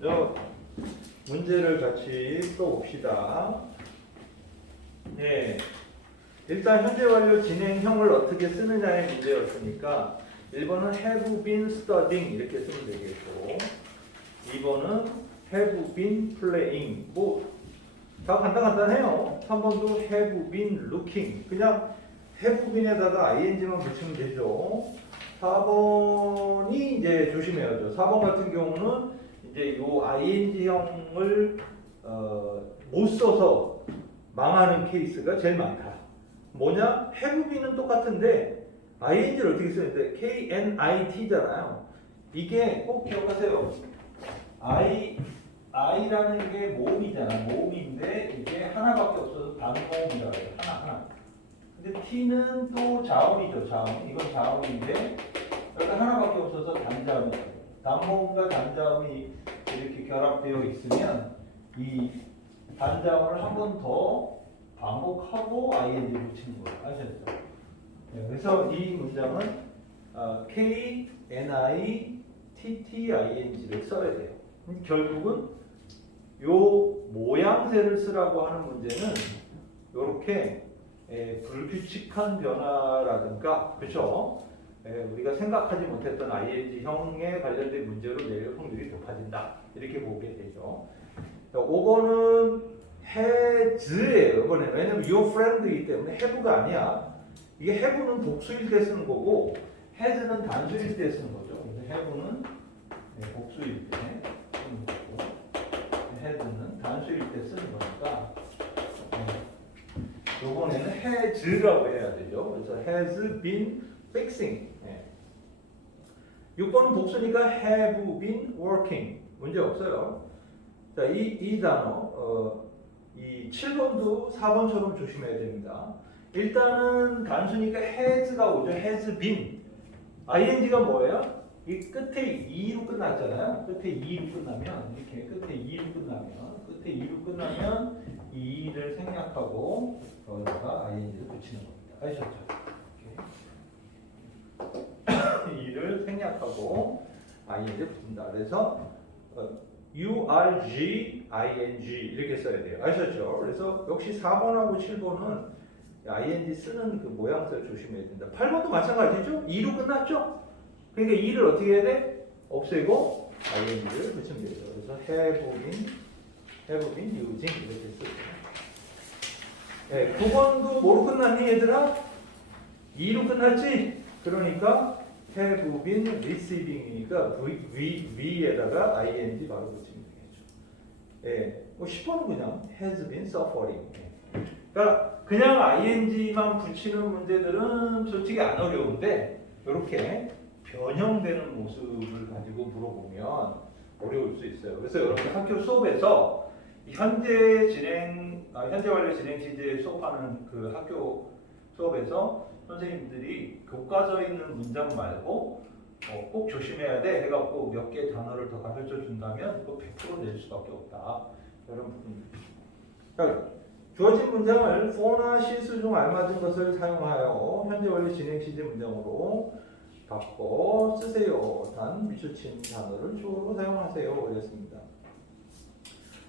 저 문제를 같이 풀어봅시다. 네. 일단 현재 완료 진행형을 어떻게 쓰느냐의 문제였으니까 1번은 have been studying 이렇게 쓰면 되겠고 2번은 have been playing 뭐 다 간단해요. 3번도 have been looking 그냥 have been에다가 ing만 붙이면 되죠. 4번이 이제 조심해야죠. 4번 같은 경우는 이제 요 ing형을 못 써서 망하는 케이스가 제일 많다. 뭐냐? have been은 똑같은데 ing를 어떻게 쓰는데 knit잖아요. 이게 꼭 기억하세요. i라는 게 모음이잖아. 모음인데 이게 하나밖에 없어서 단모음이라고 해요. 하나. 근데 t는 또 자음이죠. 자음. 이건 자음인데 여기 하나밖에 없어서 단자음이에요. 단모음과 단자음이 이렇게 결합되어 있으면 이 단자음을 한 번 더 반복하고 ing 붙이는 거예요. 아셨죠? 네, 그래서 이 문장은 knitting를 써야 돼요. 결국은 요 모양새를 쓰라고 하는 문제는 이렇게 불규칙한 변화라든가 그렇죠? 우리가 생각하지 못했던 ing형에 관련된 문제로 내릴 확률이 높아진다. 이렇게 보게 되죠. 5번은 has예요. 이번에 왜냐면 your friend이기 때문에 have가 아니야. 이게 have는 복수일 때 쓰는 거고 has는 단수일 때 쓰는 거죠. 그래서 have는 복수일 때 쓰는 거고 has는 단수일 때 쓰는 거니까 이번에는 has라고 해야 되죠. 그래서 has been fixing. 6번은 복수니까 have been working. 문제 없어요. 자, 이 단어, 이 7번도 4번처럼 조심해야 됩니다. 일단은 단수니까 has가 오죠. has been. ing가 뭐예요? 이 끝에 2로 끝났잖아요. 끝에 2로 끝나면, 이렇게 끝에 2로 끝나면, 이 2를 생략하고, 여기다가 ing를 붙이는 겁니다. 아셨죠? 2를 생략하고, ing를 붙인다. 그래서, urg, ing 이렇게 써야 돼요. 아셨죠? 그래서 역시 4번하고 7번은 ing 쓰는 그 모양새를 조심해야 된다. 8번도 마찬가지죠? 2로 끝났죠? 그러니까 2를 어떻게 해야 돼? 없애고 ing를 붙이면 되죠. 그래서 have been using 이렇게 쓰죠. 네, 9번도 뭐로 끝났니 얘들아? 2로 끝났지? 그러니까 have been receiving이니까 위에다가 ing 바로 붙이면 되겠죠. 예, 뭐 10번은 그냥 has been suffering. 그러니까 그냥 ing만 붙이는 문제들은 솔직히 안 어려운데 이렇게 변형되는 모습을 가지고 물어보면 어려울 수 있어요. 그래서 여러분 학교 수업에서 현재 완료 진행 시제 수업하는 그 학교 수업에서 선생님들이 교과서에 있는 문장 말고 꼭 조심해야 돼 해갖고 몇 개 단어를 더 가르쳐 준다면 그 100% 낼 수밖에 없다. 이런 부분입니다. 그러니까 주어진 문장을 for나 실수 중 알맞은 것을 사용하여 현재 완료 진행 시제 문장으로 바꿔 쓰세요. 단 미처친 단어를 주어로 사용하세요. 이랬습니다.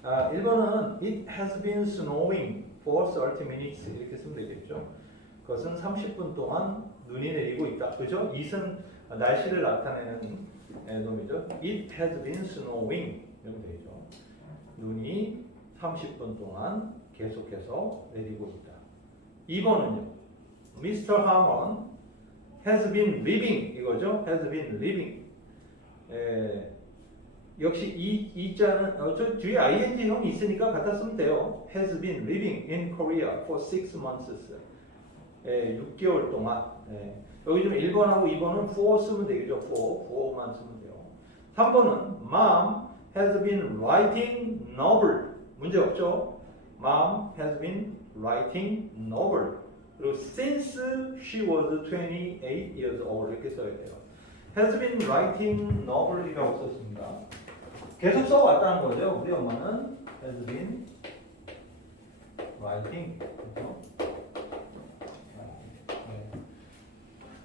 1번은 It has been snowing for 30 minutes 이렇게 쓰면 되겠죠. 그것은 30분 동안 눈이 내리고 있다. 그죠? it은 날씨를 나타내는 놈이죠. It has been snowing 이러면 되죠. 눈이 30분 동안 계속해서 내리고 있다. 2번은요. Mr. Harmon has been living 이거죠. has been living. 역시 이 자는 저 뒤에 ing형이 있으니까 갖다 쓰면 돼요. has been living in Korea for 6 months. 6개월 동안. 여기 좀 1번하고 2번은 for 쓰면 되겠죠. for만 쓰면 돼요. 3번은 Mom has been writing novel. 문제 없죠. Mom has been writing novel. 그리고 since she was 28 years old 이렇게 써야 돼요. has been writing novel이라고 썼습니다. 계속 써왔다는 거죠. 우리 엄마는 has been writing 그렇죠?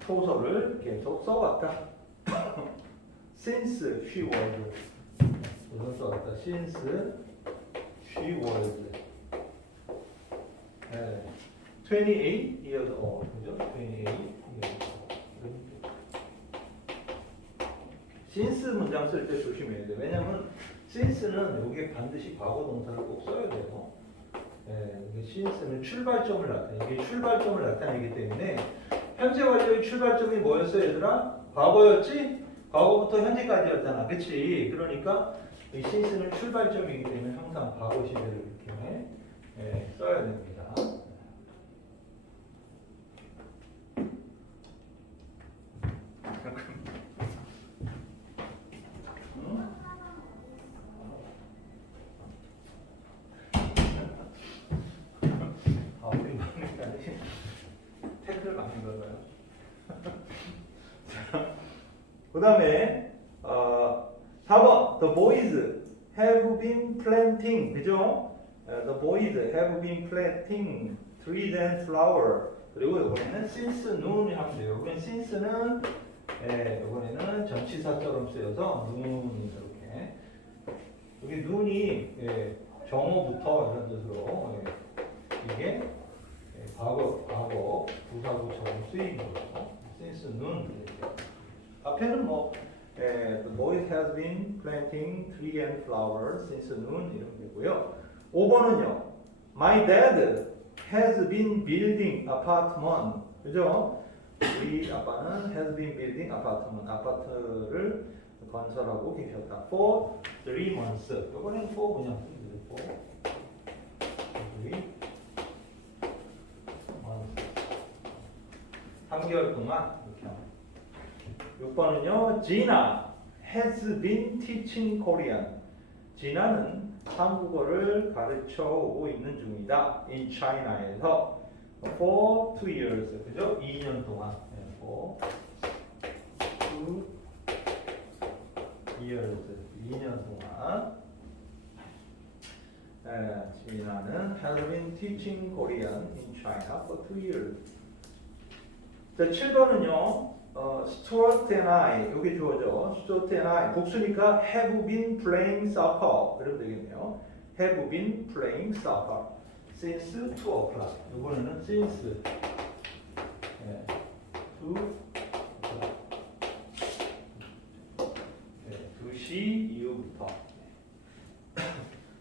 소설을 계속 써왔다. Since she was 우선 써왔다. since she was 28 years old. 그죠? 28 years old. since 문장 쓸 때 조심해야 돼요. 왜냐면 since는 여기에 반드시 과거 동사를 꼭 써야 돼요. since는 출발점을 나타내. 이게 출발점을 나타내기 때문에 현재 완료의 출발점이 뭐였어, 얘들아? 과거였지? 과거부터 현재까지였잖아. 그치? 그러니까 이 since는 출발점이기 때문에 항상 과거 시제를 이렇게 써야 됩니다. 우리 막내까지 태클을 많이 걸어요. 그 다음에 4번 The boys have been planting. 그죠? The boys have been planting trees and flower. 그리고 이번에는 since noon 하면 돼요. 여기는 since는 이번에는 전치사처럼 쓰여서 noon 이렇게. 여기 noon이 정오부터 이런 뜻으로 이게 과거 부사구처럼 쓰인 거죠. since noon. 앞에는 뭐 The boy has been planting tree and flower since noon 이렇게 되고요. 5번은요. My dad has been building apartment. 그죠? 우리 아빠는 has been building apartment. 아파트를 건설하고 계셨다. For 3 months. 이번에는 for 그냥 쓰면 for 3 months. 3개월 동안 이렇게 합니다. 6번은요. Gina has been teaching Korean. 지나는 한국어를 가르쳐 오고 있는 중이다. In China에서 for 2 years. 그죠? 2년 동안. for 2 years. 2년 동안. 지나는 has been teaching Korean in China for 2 years. 자, 7번은요. Stuart and I 여기 주어져. Stuart and I 복수니까 have been playing soccer 그러면 되겠네요. Have been playing soccer since 2 o'clock. 이번에는 since 2 o'clock 2시 이후부터.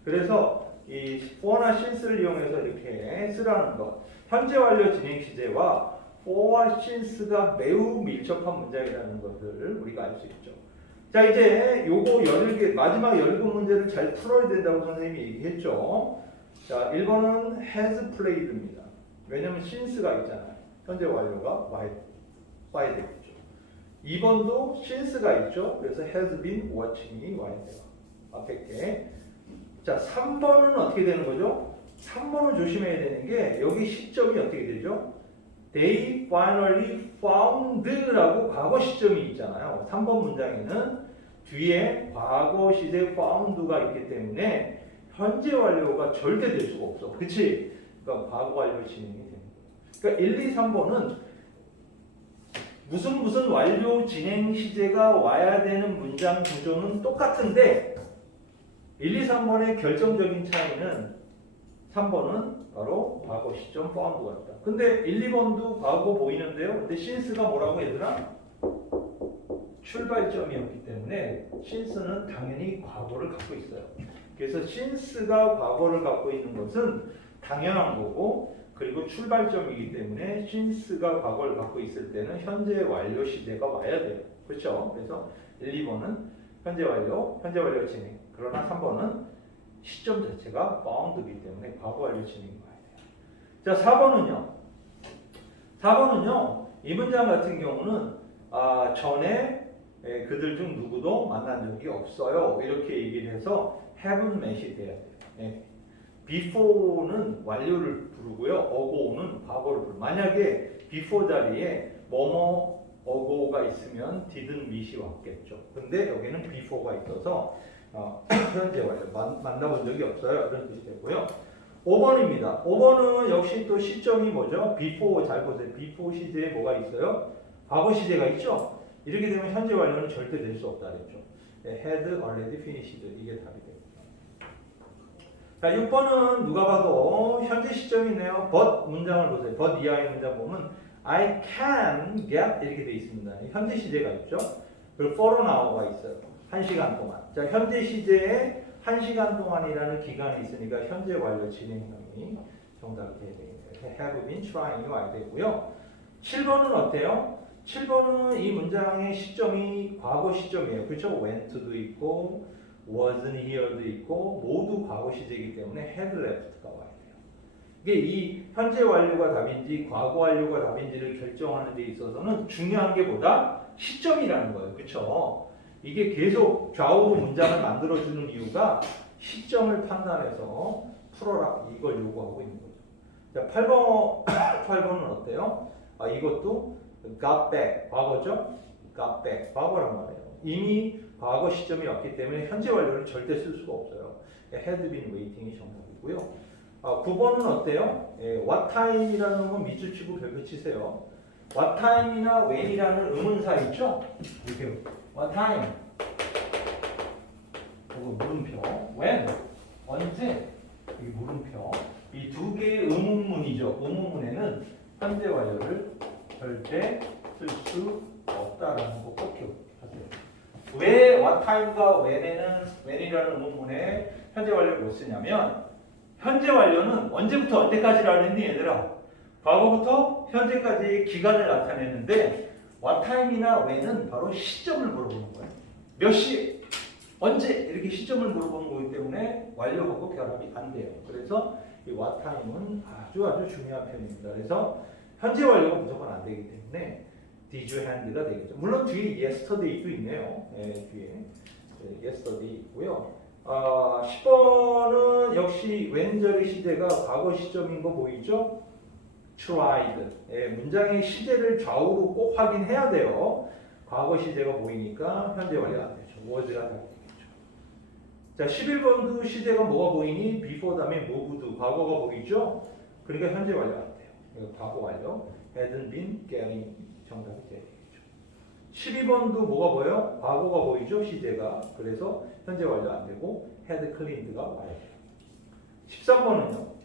그래서 이 for나 since를 이용해서 이렇게 쓰라는 것. 현재 완료 진행 시제와 for와 since가 매우 밀접한 문장이라는 것을 우리가 알 수 있죠. 자, 이제 요거 17개 마지막 17문제를 잘 풀어야 된다고 선생님이 얘기했죠. 자, 1번은 has played입니다. 왜냐면 since가 있잖아요. 현재 완료가 와야 되겠죠. 2번도 since가 있죠. 그래서 has been watching이 와야 돼요. 앞에 게. 자, 3번은 어떻게 되는 거죠? 3번은 조심해야 되는 게 여기 시점이 어떻게 되죠? They finally found라고 과거 시점이 있잖아요. 3번 문장에는 뒤에 과거 시제 found가 있기 때문에 현재 완료가 절대 될 수가 없어. 그치? 그러니까 과거 완료 진행이 되는 거예요. 그러니까 1, 2, 3번은 무슨 완료 진행 시제가 와야 되는 문장 구조는 똑같은데 1, 2, 3번의 결정적인 차이는 3번은 바로 과거 시점 found가 있다. 근데 1, 2번도 과거 보이는데요. 근데 since가 뭐라고 얘들아? 출발점이었기 때문에 since는 당연히 과거를 갖고 있어요. 그래서 since가 과거를 갖고 있는 것은 당연한 거고 그리고 출발점이기 때문에 since가 과거를 갖고 있을 때는 현재 완료 시제가 와야 돼요. 그렇죠? 그래서 1, 2번은 현재 완료 진행. 그러나 3번은 시점 자체가 found이기 때문에 과거 완료 진행이 와야 돼요. 자, 4번은요. 이 문장 같은 경우는 전에 그들 중 누구도 만난 적이 없어요. 이렇게 얘기를 해서 haven't met이 돼야 돼요. before는 완료를 부르고요. ago는 과거를 부르고. 만약에 before 자리에 뭐뭐 ago가 있으면 didn't meet이 왔겠죠. 근데 여기는 before가 있어서 현재 완료 만나본 적이 없어요. 이런 뜻이 되고요. 5번입니다. 5번은 역시 또 시점이 뭐죠? before 잘 보세요. before 시제에 뭐가 있어요? 과거 시제가 있죠? 이렇게 되면 현재 완료는 절대 될 수 없다 그랬죠. had already finished. 이게 답이 돼요. 자, 6번은 누가 봐도 현재 시점이네요. but 문장을 보세요. but 이하의 문장 보면 I can get 이렇게 돼 있습니다. 현재 시제가 있죠. 그리고 for an hour가 있어요. 1시간 동안. 자, 현재 시제에 1시간 동안이라는 기간이 있으니까 현재 완료 진행형이 정답이 돼야 되겠네요. have been trying이 와야 되고요. 7번은 어때요? 7번은 이 문장의 시점이 과거 시점이에요. 그렇죠? went도 있고 wasn't here도 있고 모두 과거 시제이기 때문에 had left가 와야 돼요. 이게 이 현재 완료가 답인지 과거 완료가 답인지를 결정하는 데 있어서는 중요한 게 보다 시점이라는 거예요. 그렇죠? 이게 계속 좌우로 문장을 만들어주는 이유가 시점을 판단해서 풀어라 이걸 요구하고 있는 거죠. 자, 8번은 어때요? 이것도 got back 과거죠? got back 과거란 말이에요. 이미 과거 시점이 왔기 때문에 현재 완료를 절대 쓸 수가 없어요. had been waiting이 정답이고요. 9번은 어때요? what time이라는 건 밑줄 치고 별표 치세요. what time이나 when이라는 의문사 있죠? 이렇게 what time 그리고 물음표 when 언제 이 물음표 이 두 개의 의문문이죠. 의문문에는 현재 완료를 절대 쓸 수 없다라는 거 꼭 기억하세요. 왜 what time과 when이라는 의문문에 현재 완료를 못 쓰냐면 현재 완료는 언제부터 언제까지라는 얘들아 과거부터 현재까지의 기간을 나타내는데 what time이나 when은 바로 시점을 물어보는 거예요. 몇 시, 언제 이렇게 시점을 물어보는 거기 때문에 완료하고 결합이 안 돼요. 그래서 이 what time은 아주 중요한 표현입니다. 그래서 현재 완료가 무조건 안 되기 때문에 did you hand가 되겠죠. 물론 뒤에 yesterday도 있네요. 뒤에 yesterday 있고요. 10번은 역시 왼절의 시제가 과거 시점인 거 보이죠? tried. 문장의 시제를 좌우로 꼭 확인해야 돼요. 과거 시제가 보이니까 현재 완료가 안 되죠. was가 답이 되겠죠. 자, 11번도 시제가 뭐가 보이니? before 다음에 moved 과거가 보이죠? 그러니까 현재 완료 안 돼요. 이거 과거 완료. hadn't been getting 정답이 돼야 되겠죠. 12번도 뭐가 보여요? 과거가 보이죠? 시제가. 그래서 현재 완료 안 되고 had cleaned가 와야 돼요. 13번은요.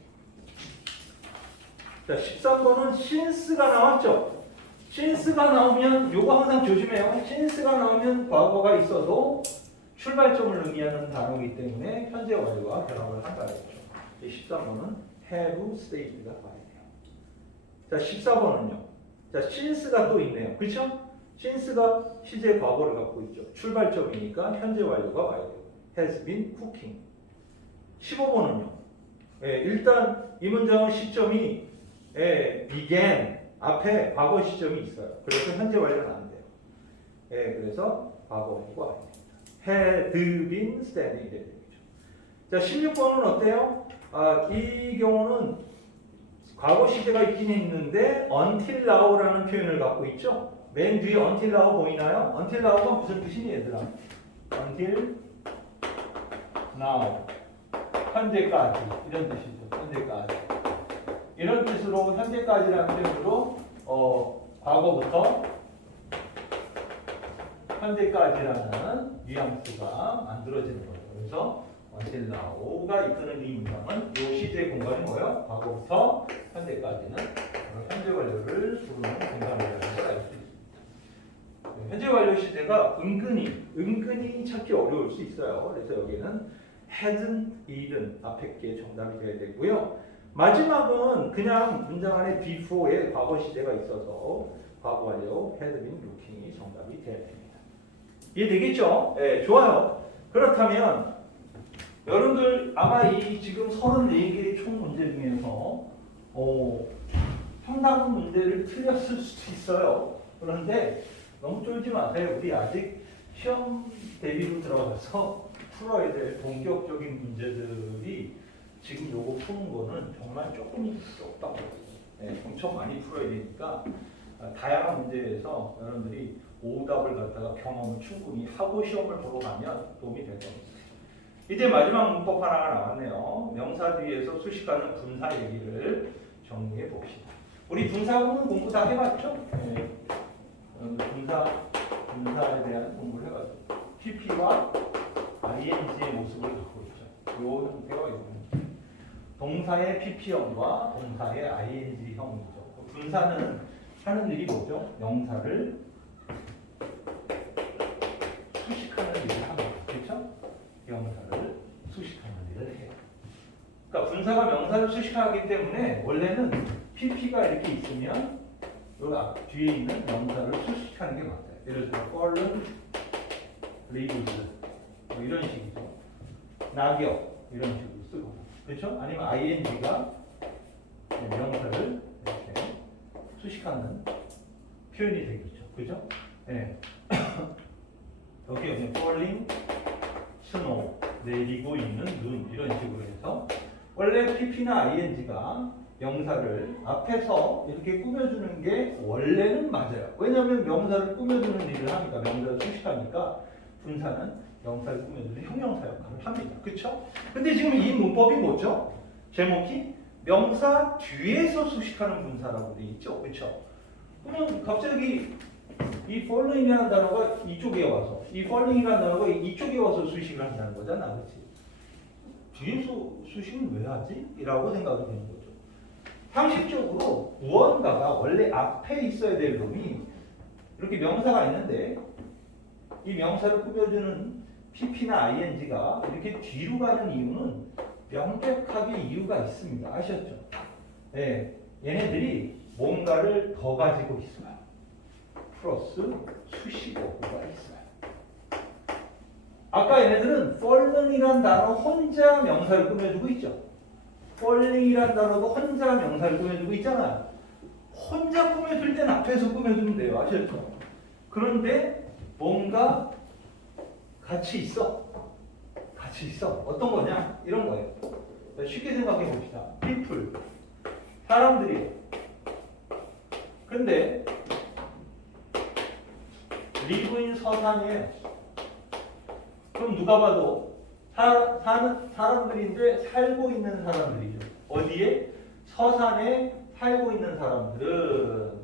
자, 13번은 since가 나왔죠? since가 나오면 요거 항상 조심해요. since가 나오면 과거가 있어도 출발점을 의미하는 단어이기 때문에 현재 완료와 결합을 한다 했죠. 이 13번은 have stayed가 와야 돼요. 자, 14번은요. 자, since가 또 있네요. 그렇죠? since가 시제 과거를 갖고 있죠. 출발점이니까 현재 완료가 와야 돼요. has been cooking. 15번은요. 일단 이 문장은 시점이 began 앞에 과거 시점이 있어요. 그래서 현재 완료는 안 돼요. 그래서 과거 완료가 와야 됩니다. had been standing 되겠죠. 자, 16번은 어때요? 이 경우는 과거 시제가 있긴 있는데 until now라는 표현을 갖고 있죠. 맨 뒤에 until now 보이나요? until now가 무슨 뜻이니 얘들아? until now 현재까지 이런 뜻이죠. 현재까지 이런 뜻으로 현재까지라는 표현으로 과거부터 현재까지라는 뉘앙스가 만들어지는 거예요. 그래서 until now가 이끄는 이 문장은 이 시제 공간이 뭐예요? 과거부터 현재까지는 현재 완료를 부르는 공간이라는 걸 알 수 있습니다. 현재 완료 시제가 은근히 찾기 어려울 수 있어요. 그래서 여기는 hadn't, idn't 앞에 게 정답이 되어야 되고요. 마지막은 그냥 문장 안에 before에 과거 시제가 있어서 과거 완료 had been looking이 정답이 되어야 됩니다. 이해되겠죠? 좋아요. 그렇다면 여러분들 아마 이 지금 34개의 총 문제 중에서 상당 문제를 틀렸을 수도 있어요. 그런데 너무 쫄지 마세요. 우리 아직 시험 대비로 들어가서 풀어야 될 본격적인 문제들이 지금 요거 푸는 거는 정말 조금 없다고. 엄청 많이 풀어야 되니까 다양한 문제에서 여러분들이 오답을 갖다가 경험을 충분히 하고 시험을 보러 가면 도움이 될 겁니다. 이제 마지막 문법 하나가 나왔네요. 명사 뒤에서 수식하는 분사 얘기를 정리해 봅시다. 우리 분사구문 공부 다 해봤죠? 분사에 대한 공부를 해봤죠. PP와 ing의 모습을 갖고 있죠. 이 형태가 있는 동사의 PP형과 동사의 ing형이죠. 분사는 하는 일이 뭐죠? 명사를 수식하는 일을 합니다. 그렇죠? 명사를 수식하는 일을 해요. 그러니까 분사가 명사를 수식하기 때문에 원래는 PP가 이렇게 있으면 요 앞 뒤에 있는 명사를 수식하는 게 맞아요. 예를 들어 fallen leaves 뭐 이런 식이죠. 낙엽 이런 식으로 쓰고 그렇죠? 아니면 ing가 명사를 이렇게 수식하는 표현이 되겠죠. 그죠? 네. 여기 falling snow 내리고 있는 눈 이런 식으로 해서 원래 pp나 ing가 명사를 앞에서 이렇게 꾸며주는 게 원래는 맞아요. 왜냐하면 명사를 꾸며주는 일을 하니까 명사를 수식하니까 분사는 명사를 꾸며주는 형용사 역할을 합니다. 그렇죠? 근데 지금 이 문법이 뭐죠? 제목이 명사 뒤에서 수식하는 분사라고 돼 있죠. 그렇죠? 그러면 갑자기 이 falling이라는 단어가 이쪽에 와서 이 falling이라는 단어가 이쪽에 와서 수식을 한다는 거잖아. 그렇지? 뒤에서 수식은 왜 하지? 이라고 생각이 되는 거죠. 상식적으로 무언가가 원래 앞에 있어야 될 놈이 이렇게 명사가 있는데 이 명사를 꾸며주는 pp나 ing가 이렇게 뒤로 가는 이유는 명백하게 이유가 있습니다. 아셨죠? 네, 얘네들이 뭔가를 더 가지고 있어요. 플러스 수식어가 있어요. 아까 얘네들은 falling이란 단어 혼자 명사를 꾸며주고 있죠. falling이란 단어도 혼자 명사를 꾸며주고 있잖아요. 혼자 꾸며줄 땐 앞에서 꾸며주면 돼요. 아셨죠? 그런데 뭔가 같이 있어. 같이 있어. 어떤 거냐? 이런 거예요. 쉽게 생각해 봅시다. people, 사람들이에요. 근데 live인 서산이에요. 그럼 누가 봐도 사는 사람들인데 살고 있는 사람들이죠. 어디에? 서산에 살고 있는 사람들은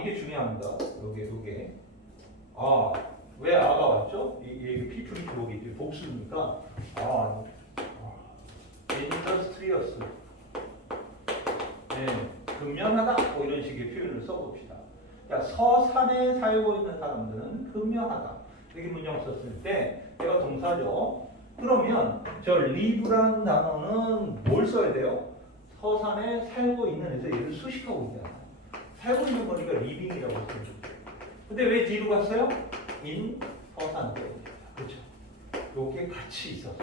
이게 중요합니다. 요게 왜 아가 왔죠? 이게 people이 주어이지 복수니까 industrious 근면하다 뭐 이런 식의 표현을 써봅시다. 자, 서산에 살고 있는 사람들은 근면하다. 이렇게 문장 썼을 때 내가 동사죠. 그러면 저 live라는 단어는 뭘 써야 돼요? 서산에 살고 있는 해서 얘를 수식하고 있잖아요. 살고 있는 거니까 living이라고 쓰죠. 근데 왜 뒤로 갔어요? in 서산. 그렇죠. 요게 같이 있어서.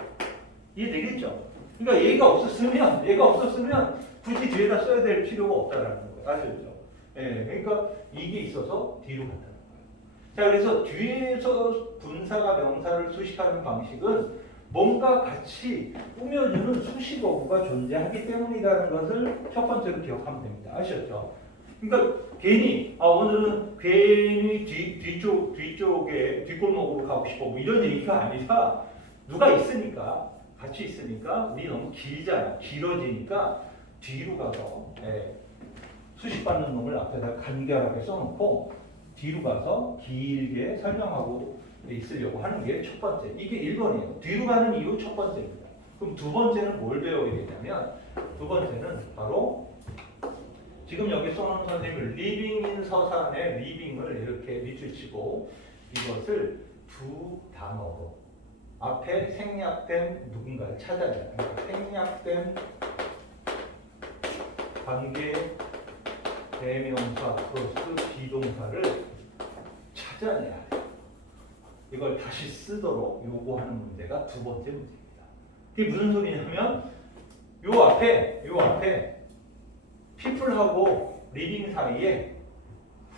이해되겠죠? 그러니까 얘가 없었으면 굳이 뒤에다 써야 될 필요가 없다라는 거예요. 아시죠? 예, 그러니까 이게 있어서 뒤로 간다는 거예요. 자, 그래서 뒤에서 분사가 명사를 수식하는 방식은 뭔가 같이 꾸며주는 수식어구가 존재하기 때문이라는 것을 첫 번째로 기억하면 됩니다. 아셨죠? 그러니까 괜히 오늘은 괜히 뒤쪽에 뒷골목으로 가고 싶어 뭐 이런 얘기가 아니라 누가 있으니까 같이 있으니까 우리 너무 길잖아요. 길어지니까 뒤로 가서 수식받는 놈을 앞에다 간결하게 써놓고 뒤로 가서 길게 설명하고 있으려고 하는 게 첫 번째. 이게 1번이에요. 뒤로 가는 이유 첫 번째입니다. 그럼 두 번째는 뭘 배워야 되냐면 두 번째는 바로 지금 여기 써놓은 선생님을 living in 서산에 living을 이렇게 밑줄 치고 이것을 두 단어로 앞에 생략된 누군가를 찾아내요. 그러니까 생략된 관계 대명사 플러스 비동사를 찾아내야 돼요. 이걸 다시 쓰도록 요구하는 문제가 두 번째 문제입니다. 그게 무슨 소리냐면 요 앞에 people하고 living 사이에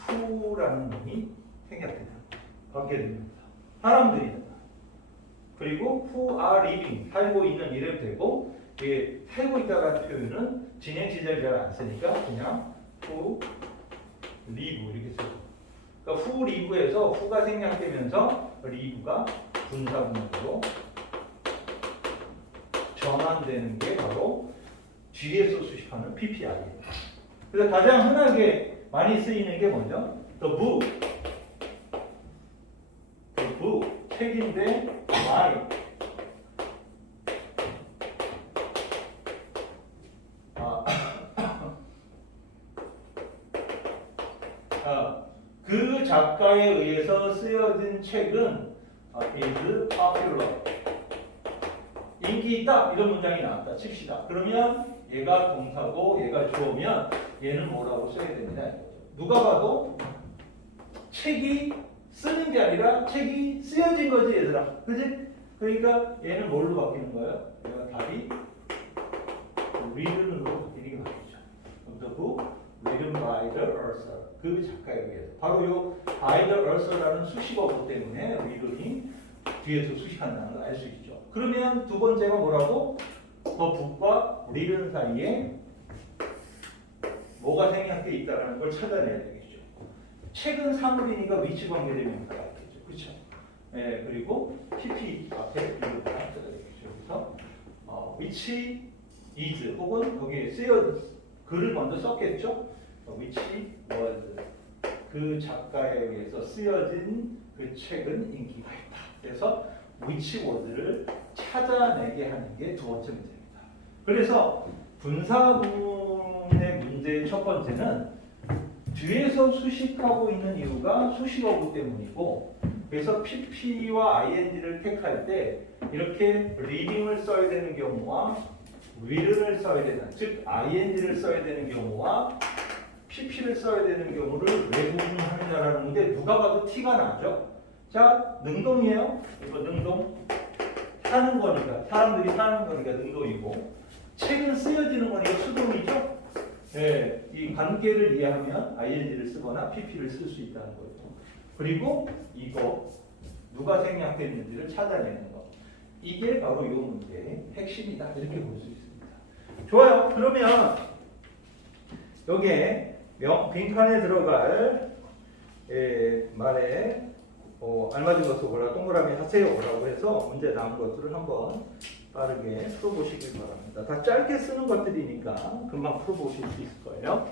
who라는 놈이 생략된다. 관계대명사. 사람들이다. 그리고 who are living 살고 있는 이래도 되고 이게 살고 있다라는 표현은 진행 시제를 잘 안 쓰니까 그냥 who live 이렇게 쓰고 그러니까 who live에서 who가 생략되면서 live가 분사문으로 전환되는 게 바로 뒤에서 수식하는 PPI예요. 그래서 가장 흔하게 많이 쓰이는 게 뭐죠? the book 책인데 Y. 그 작가에 의해서 쓰여진 책은 is popular. 인기 있다 이런 문장이 나왔다 칩시다. 그러면 얘가 동사고 얘가 주어면 얘는 뭐라고 써야 됩니다. 누가 봐도 책이 쓰는 게 아니라 책이 쓰여진 거지 얘들아. 그지? 그러니까 얘는 뭘로 바뀌는 거예요? 얘가 답이 written으로 바뀌는 게 맞죠. 그럼 the book written by the author. 그 작가에 의해서. 바로 요 by the author라는 수식어구 때문에 written이 뒤에서 수식한다는 걸 알 수 있죠. 그러면 두 번째가 뭐라고? the book과 written 사이에 뭐가 생략돼 있다는 걸 찾아내야 되겠죠. 책은 사물이니까 위치 관계대명사가 있겠죠. 그렇죠? 예, 그리고 PP 앞에 이거 하나 써야 되겠죠. 그래서 which is 혹은 거기에 글을 먼저 썼겠죠. which was 그 작가에 의해서 쓰여진 그 책은 인기가 있다. 그래서 which was를 찾아내게 하는 게 두 번째 문제입니다. 그래서 분사구문의 문제의 첫 번째는 뒤에서 수식하고 있는 이유가 수식어구 때문이고, 그래서 PP와 ING를 택할 때 이렇게 reading을 써야 되는 경우와 written을 써야 되는, 즉 ING를 써야 되는 경우와 PP를 써야 되는 경우를 왜 구분하느냐라는 건데 누가 봐도 티가 나죠. 자, 능동이에요. 이거 능동. 사는 거니까, 사람들이 사는 거니까 능동이고, 책은 쓰여지는 거니까 수동이죠. 네, 이 관계를 이해하면 ING를 쓰거나 PP를 쓸 수 있다는 거죠. 그리고 이거 누가 생략됐는지를 찾아내는 거. 이게 바로 이 문제의 핵심이다. 이렇게 볼 수 있습니다. 좋아요. 그러면 여기에 빈칸에 들어갈 말에 알맞은 것을 골라 동그라미 하세요라고 해서 문제 나온 것들을 한번 빠르게 풀어보시길 바랍니다. 다 짧게 쓰는 것들이니까 금방 풀어보실 수 있을 거예요.